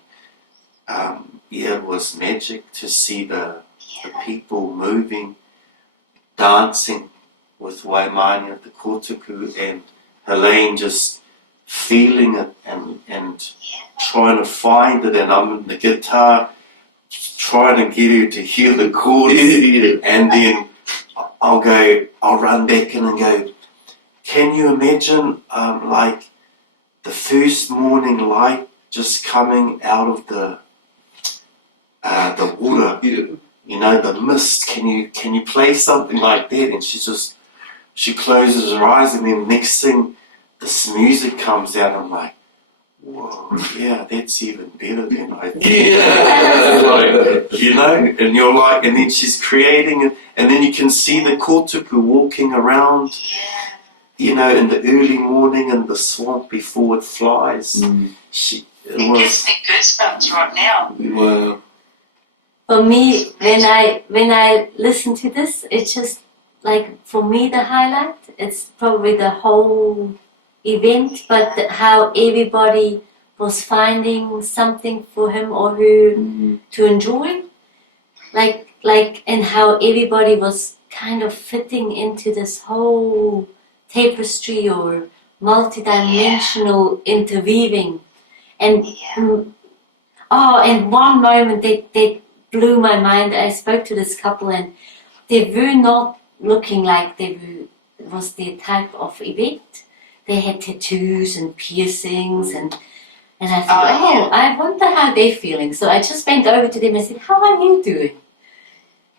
it was magic to see the people moving, dancing with Waimaania, the kotuku, and Helene just feeling it and trying to find it, and I'm in the guitar trying to get her to hear the chords, and then I'll run back in and go, can you imagine like the first morning light just coming out of the water, the mist, can you play something like that? And she closes her eyes, and then next thing this music comes out. I'm like, whoa, yeah, that's even better than I thought. And you're like, and then she's creating it, and then you can see the kotuku walking around, in the early morning in the swamp before it flies. It gives me goosebumps right now. Wow. For me, when I listen to this, it's just like, for me, the highlight, it's probably the whole event, but how everybody was finding something for him or her to enjoy, and how everybody was kind of fitting into this whole tapestry or multi-dimensional interweaving. And and one moment that blew my mind. I spoke to this couple, and they were not looking like it was their type of event. They had tattoos and piercings, and I thought, I wonder how they're feeling. So I just went over to them and said, "How are you doing?"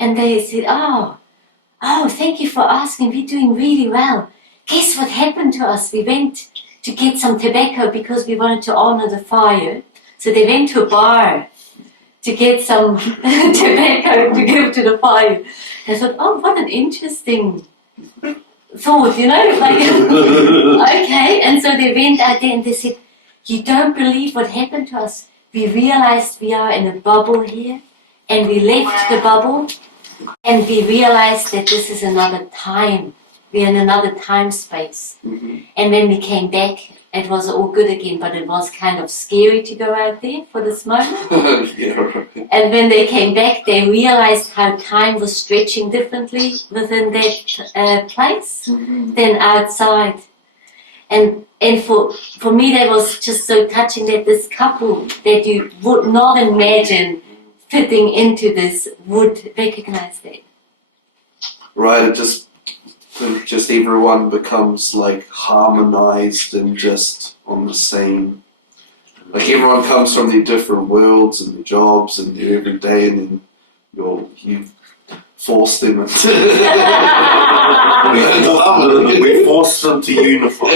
And they said, "Oh, thank you for asking. We're doing really well. Guess what happened to us? We went to get some tobacco because we wanted to honor the fire. So they went to a bar to get some tobacco to give to the fire." And I thought, oh, what an interesting thought, okay. And so they went out there and they said, "You don't believe what happened to us. We realized we are in a bubble here, and we left the bubble, and we realized that this is another time. We're in another time space." And when we came back, it was all good again, but it was kind of scary to go out there for this moment. Yeah, right. And when they came back, they realized how time was stretching differently within that place than outside. And for me, that was just so touching, that this couple that you would not imagine fitting into this would recognize that. Right, it just everyone becomes like harmonized and just on the same. Like everyone comes from their different worlds and their jobs and their everyday, and then you force them into. We forced them to unify.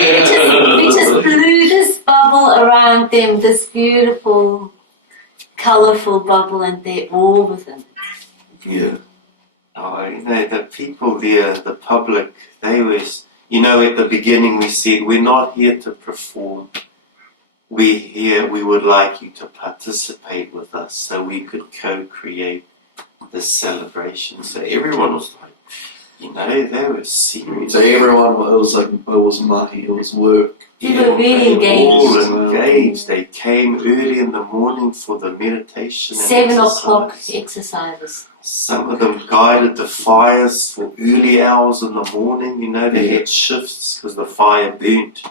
We just blew this bubble around them, this beautiful, colourful bubble, and they're all within it. Yeah. Oh, the people there, the public, they was, at the beginning we said, we're not here to perform. We're here, we would like you to participate with us so we could co-create this celebration. So everyone was like, they were serious. So everyone, it was mahi, it was work. They were really engaged. All engaged. They came early in the morning for the meditation and 7 o'clock exercise. exercises. Some of them guided the fires for early hours in the morning. They had shifts because the fire burnt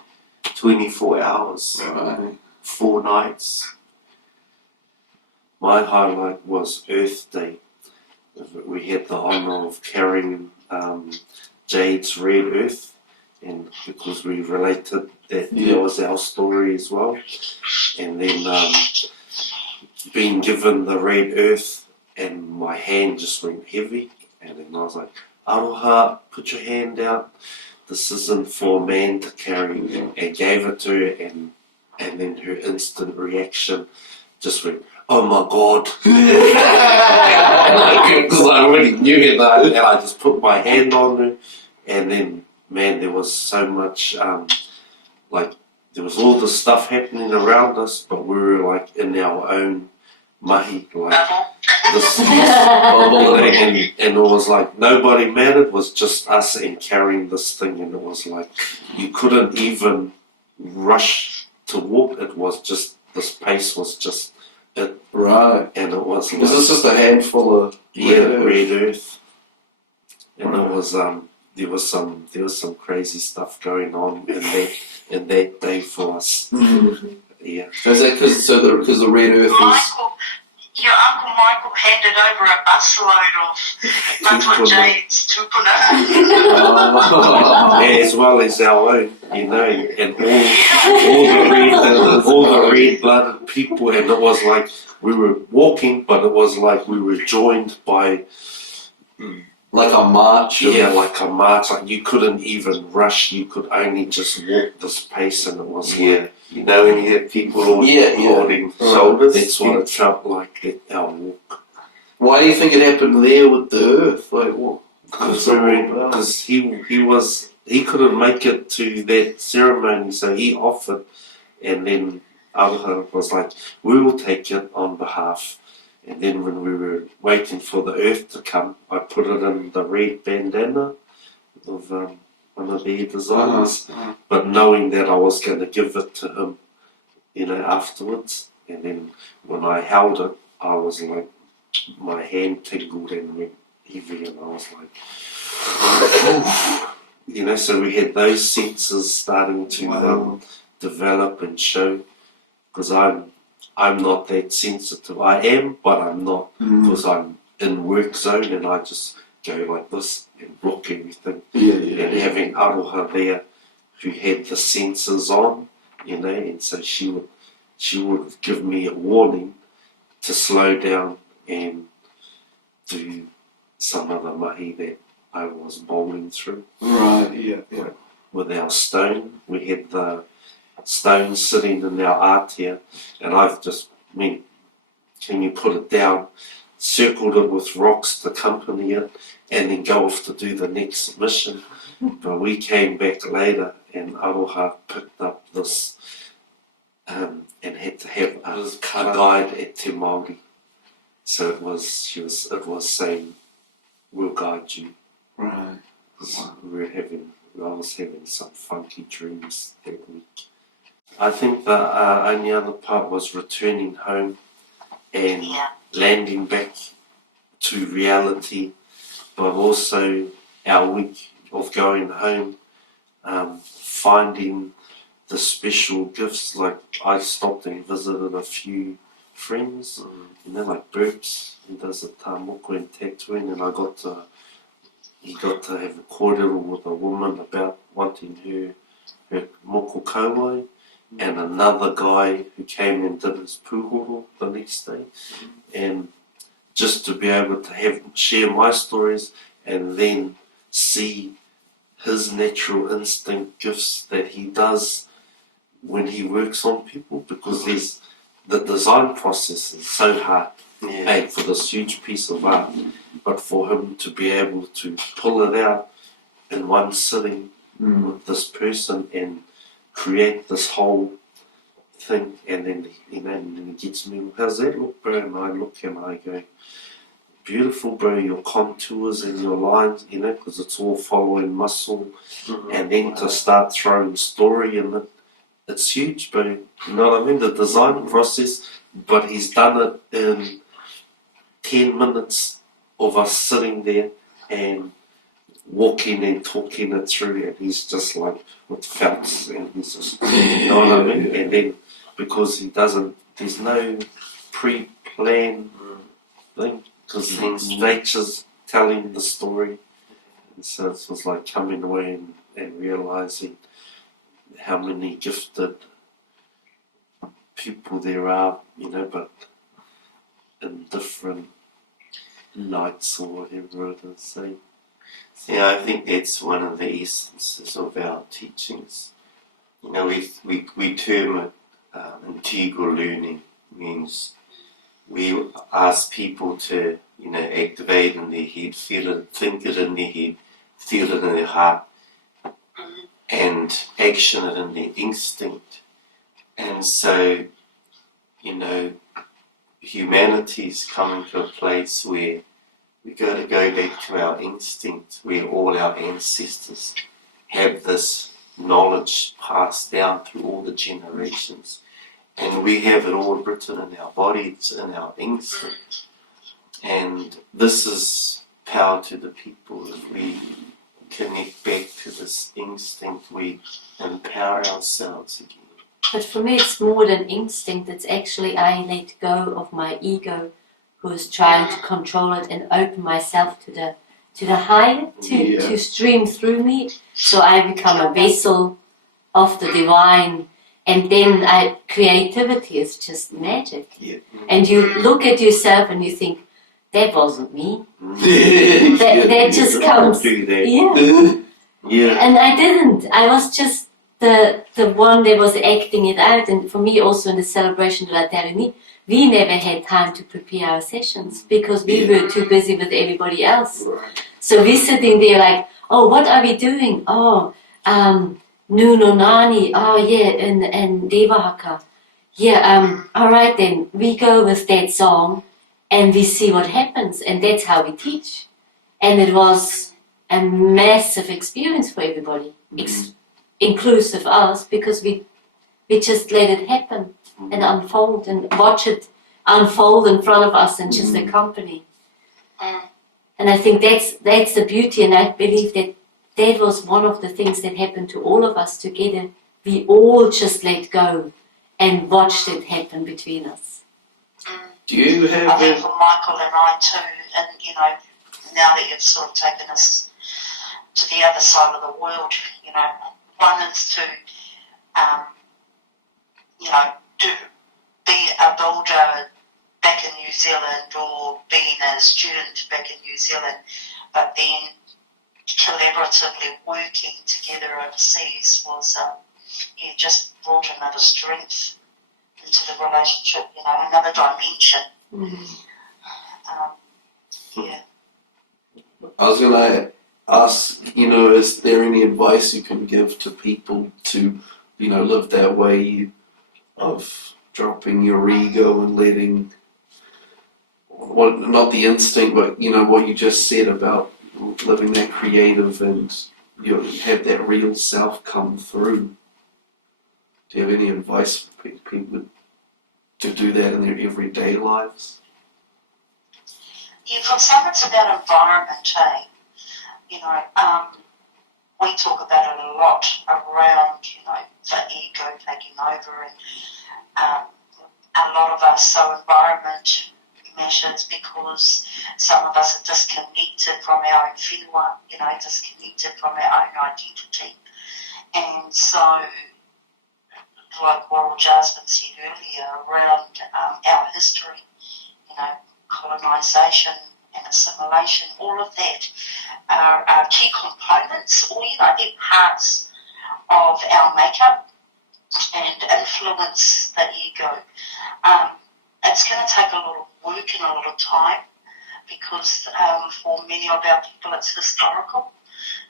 24 hours, Right. 4 nights. My highlight was Earth Day. We had the honour of carrying Jade's red earth, and because we related that was our story as well. And then being given the red earth, and my hand just went heavy, and then I was like, "Aroha, put your hand out. This isn't for a man to carry," and gave it to her, and then her instant reaction just went, "Oh my God." Because I already knew it, and I just put my hand on her, and then, man, there was so much, there was all this stuff happening around us, but we were like in our own mahi, like this bubble, and it was like nobody mattered, it was just us and carrying this thing, and it was like you couldn't even rush to walk, it was just, this pace was just it. Right. And it was Was this just a handful of red earth? And it was there was some crazy stuff going on in that day for us. Yeah. Is that because the red earth is? Your Uncle Michael handed over a busload of Matua Jade's tupuna. As well as our own, and all the red-blooded people, and it was like we were walking, but it was like we were joined by Like a march? like a march. Like you couldn't even rush, you could only just walk this pace, and it was like, when you had people all holding shoulders. that's what it felt like, our walk. Why do you think it happened there with the earth? Like what? Because he couldn't make it to that ceremony, so he offered, and then Aroha was like, "We will take it on behalf." And then when we were waiting for the earth to come, I put it in the red bandana of one of their designers, but knowing that I was going to give it to him, you know, afterwards. And then when I held it, I was like, my hand tingled and went heavy, and I was like, you know, so we had those senses starting to develop and show, because I'm not that sensitive. I am, but I'm not, because I'm in work zone and I just go like this and block everything. And having Aroha there who had the sensors on, you know, and so she would give me a warning to slow down and do some other mahi that I was bowling through. With our stone, we had the stone sitting in our atia, and I've just went, can you put it down, circled it with rocks to accompany it, and then go off to do the next mission. But we came back later, and Aroha picked up this and had to have a guide at Te Māori. So it was saying, we'll guide you. Right. I was having some funky dreams that week. I think the only other part was returning home and landing back to reality, but also our week of going home, finding the special gifts. Like I stopped and visited a few friends, you know, like Burps, he does a tamoko and tattooing, and he got to have a kōrero with a woman about wanting her moko kauai, and another guy who came and did his pūhoro the next day, and just to be able to share my stories and then see his natural instinct gifts that he does when he works on people, because the design process is so hard for this huge piece of art, but for him to be able to pull it out in one sitting with this person and create this whole thing, and then, you know, and then he gets me, how's that look, bro? And I look and I go, beautiful, bro, your contours and your lines, you know, because it's all following muscle, and then to start throwing story in it, it's huge, bro. You know what I mean? The design process, but he's done it in 10 minutes of us sitting there and walking and talking it through, and he's just like with felts, and he's just, you know what I mean? And then because there's no pre-planned thing, because nature's telling the story, and so it was like coming away and realizing how many gifted people there are, you know, but in different lights or whatever it is. So, yeah, I think that's one of the essences of our teachings. You know, we term it integral learning. Means we ask people to, you know, activate in their head, feel it, think it in their head, feel it in their heart, and action it in their instinct. And so, you know, humanity's coming to a place where we got to go back to our instinct, where all our ancestors have this knowledge passed down through all the generations. And we have it all written in our body, it's in our instinct. And this is power to the people. If we connect back to this instinct, we empower ourselves again. But for me, it's more than instinct. It's actually I let go of my ego, who's trying to control it, and open myself to the higher, to stream through me, so I become a vessel of the divine. And then creativity is just magic. And you look at yourself and you think, that wasn't me. that just comes. And I didn't. I was just the one that was acting it out. And for me, also in the celebration de la Terre Unie, we never had time to prepare our sessions because we were too busy with everybody else. So we're sitting there like, oh, what are we doing? Oh, Nuno Nani, oh yeah, and Deva Haka. Yeah, alright then, we go with that song, and we see what happens, and that's how we teach. And it was a massive experience for everybody, inclusive us, because we just let it happen and unfold and watch it unfold in front of us and just accompany. And I think that's the beauty, and I believe that was one of the things that happened to all of us together. We all just let go and watched it happen between us. Do you I have think for Michael and I too, and now that you've sort of taken us to the other side of the world, one is to, do be a builder back in New Zealand or being a student back in New Zealand, but then collaboratively working together overseas was, just brought another strength into the relationship, another dimension. I was going to ask, is there any advice you can give to people to, live that way of dropping your ego and letting, not the instinct, but, what you just said about living that creative and have that real self come through? Do you have any advice for people to do that in their everyday lives? Yeah, for some it's about environment, we talk about it a lot around, the ego taking over, and a lot of us, so environment matters because some of us are disconnected from our own whenua, disconnected from our own identity. And so, like what Ojasvin said earlier, around our history, colonisation and assimilation, all of that are key components, or they're parts of our makeup and influence the ego. It's going to take a lot of work and a lot of time because for many of our people it's historical,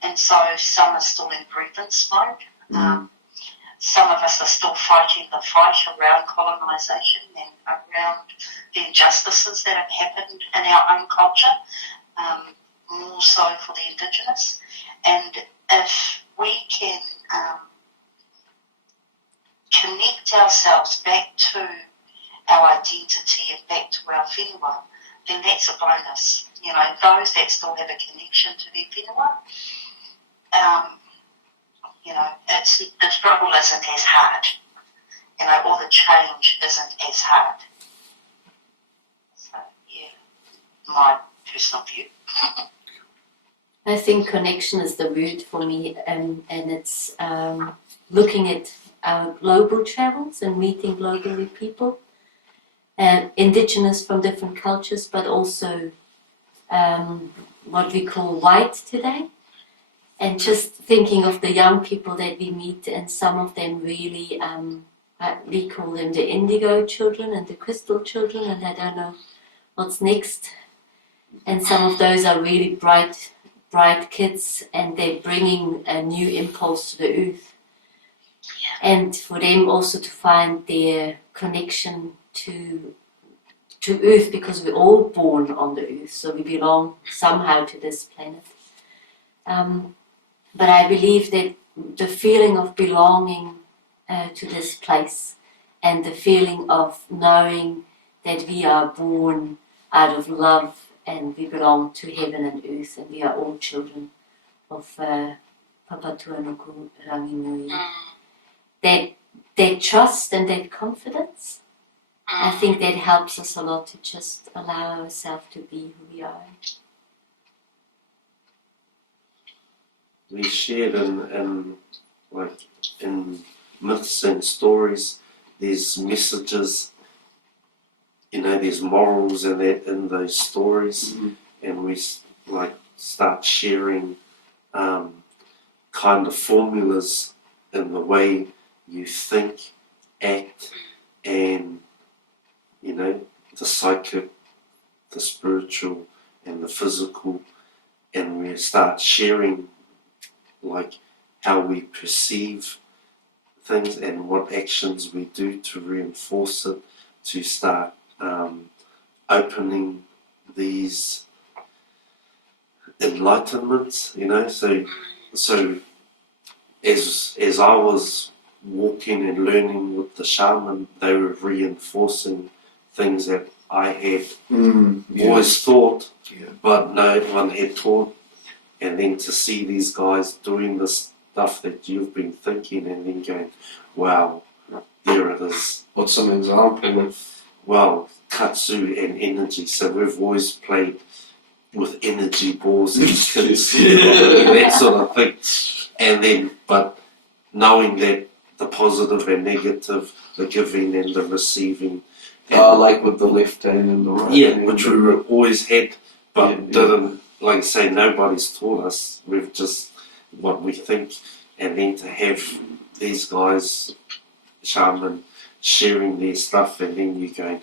and so some are still in grievance mode. Some of us are still fighting the fight around colonisation and around the injustices that have happened in our own culture, more so for the Indigenous. And if we can connect ourselves back to our identity and back to our whenua, then that's a bonus. Those that still have a connection to their whenua, the struggle isn't as hard, or the change isn't as hard. So, my personal view. I think connection is the word for me, and it's looking at our global travels and meeting globally people, Indigenous from different cultures, but also what we call white today. And just thinking of the young people that we meet, and some of them really, we call them the indigo children and the crystal children, and I don't know what's next. And some of those are really bright kids, and they're bringing a new impulse to the earth. And for them also to find their connection to earth, because we're all born on the earth, so we belong somehow to this planet. But I believe that the feeling of belonging to this place, and the feeling of knowing that we are born out of love and we belong to heaven and earth, and we are all children of Papa Tuanuku Ranginui. That trust and that confidence, I think that helps us a lot to just allow ourselves to be who we are. We shared in myths and stories, there's messages, there's morals and that in those stories, and we start sharing kind of formulas in the way you think, act, and the psychic, the spiritual, and the physical, and we start sharing how we perceive things and what actions we do to reinforce it, to start opening these enlightenments, you know. So as I was walking and learning with the shaman, they were reinforcing things that I had always thought, but no one had taught. And then to see these guys doing the stuff that you've been thinking, and then going, wow, there it is. What's some example of? Well, katsu and energy. So we've always played with energy balls and kids, that sort of thing. And then, but knowing that the positive and negative, the giving and the receiving. Like with the left hand and the right hand. Which we always had, but didn't, like I say, nobody's taught us. We've just, what we think. And then to have these guys, shaman, sharing their stuff, and then you going,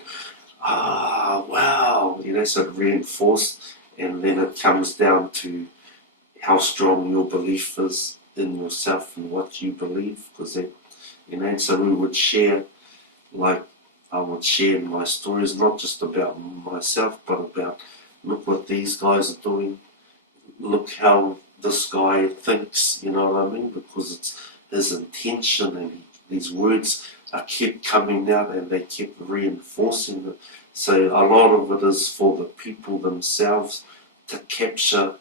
wow, you know, so it reinforced. And then it comes down to how strong your belief is in yourself and what you believe, because that, you know, and so we would share, like I would share my stories, not just about myself, but about, look what these guys are doing, look how this guy thinks, you know what I mean, because it's his intention, and these words are kept coming out and they kept reinforcing it. So a lot of it is for the people themselves to capture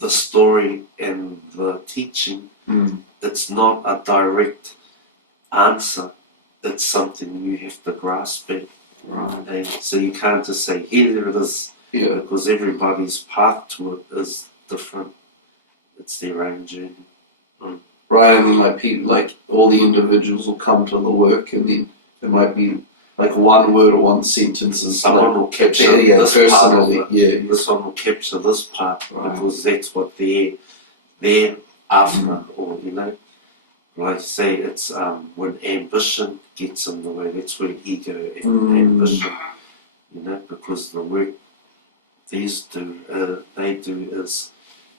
the story and the teaching. It's not a direct answer. It's something you have to grasp it. Right. And so you can't just say, here it is, because everybody's path to it is different. It's their own journey. Right, and then like people, like all the individuals will come to the work, and then it might be like one word or one sentence is Someone like, will capture this personally, part of it. This one will capture this part, because that's what they're after, or, you know, like say it's when ambition gets in the way, that's where ego and ambition, you know, because the work they do is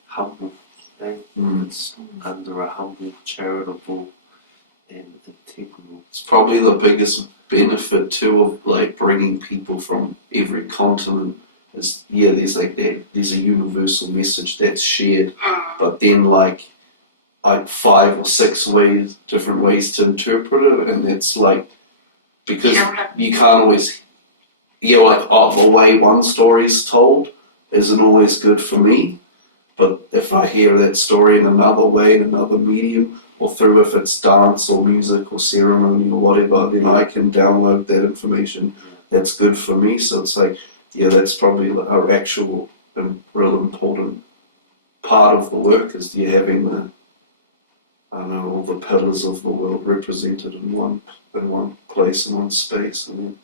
humble. It's under a humble, charitable, and integral. It's probably the biggest benefit too of like bringing people from every continent. Is there's like that. There's a universal message that's shared, but then like 5 or 6 different ways to interpret it, and it's like because you can't always, like the way one story is told isn't always good for me. But if I hear that story in another way, in another medium, or through if it's dance or music or ceremony or whatever, then I can download that information that's good for me. So it's like, that's probably our actual and real important part of the work, is having the, I don't know, all the pillars of the world represented in one place, in one space. And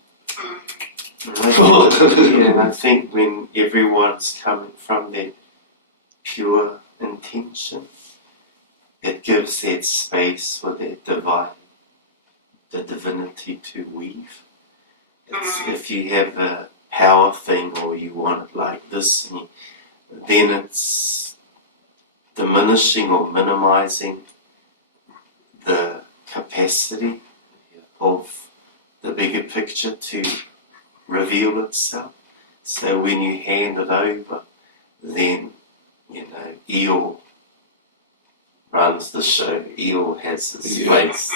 and I think when everyone's coming from that pure intention, it gives that space for that the divinity to weave. It's, if you have a power thing, or you want it like this, then it's diminishing or minimizing the capacity of the bigger picture to reveal itself. So when you hand it over, then, you know, Eel runs the show, Eel has his place,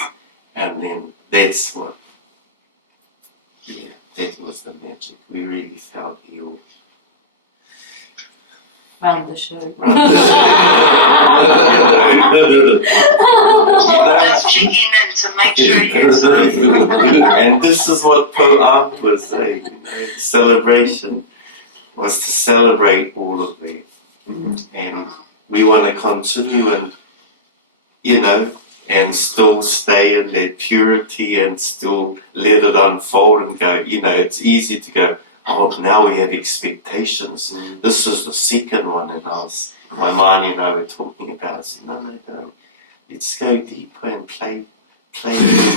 and then that's what, that was the magic. We really felt Eel Run the show. Just checking in to make sure you're safe. And this is what Po'am was saying, you know, celebration was to celebrate all of that. And we want to continue and, you know, and still stay in that purity and still let it unfold and go, you know, it's easy to go, oh, now we have expectations. This is the second one, and my mind and I were talking about it. No. Let's go deeper and play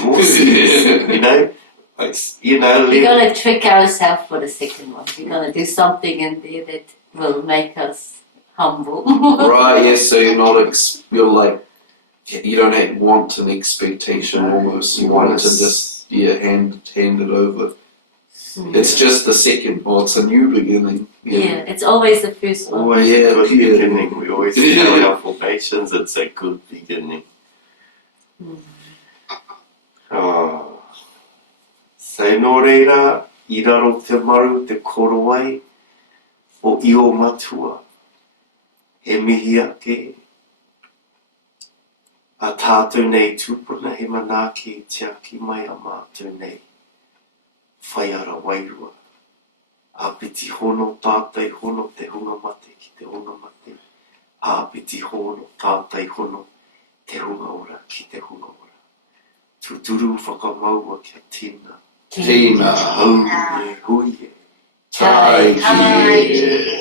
more serious, you know? Like, you know, We're going to trick ourselves for the second one. We're going to do something in there that will make us humble. Right, yes, so you're not, you're like, you don't want an expectation almost. You want it to just, hand it over. It's just the second, or it's a new beginning. Yeah, it's always the first one. Always Yeah, a good yeah. beginning. We always tell our formations it's a good beginning. Oh. Sai no reira, I raro te maru te korowai o io matua. He mihi ake. A tātou nei tūpuna he manake te aki mai a mātou nei. Whai ara wairua. A piti hono tātai hono te hunga mate ki te hunga mate. A piti hono tātai hono te hunga ora ki te hunga ora. Tuturu whakamaua kia tina. Tina. Hau e hui e. Tai Tai ki.